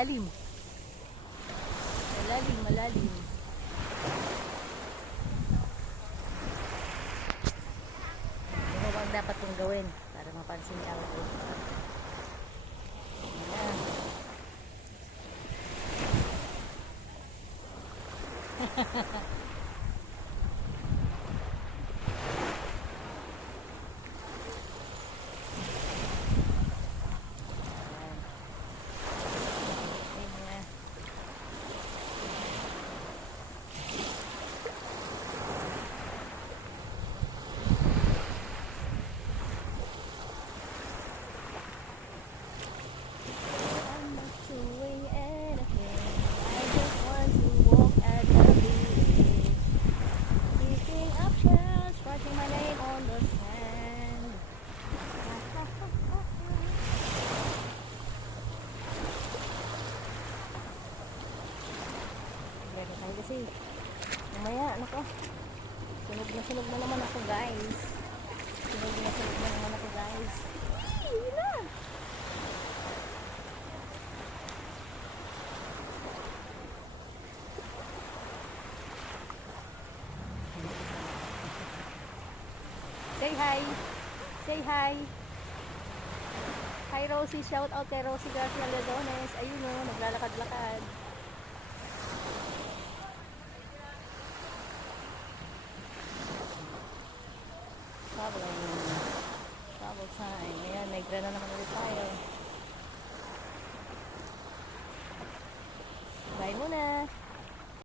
malalim. Malalim, malalim. Ano bang dapat kong gawin para mapansin niya ako? Ayan. Kasi mamaya ano ko, sunog na naman ako guys. Sunog na naman ako guys. Yun na. Say hi. Say hi. Hi Rosie, shout out kay Rosie Garcia Ladones. Ayun o, naglalakad-lakad. Travel time. Ayan, may grana naman ulit tayo. Bye muna.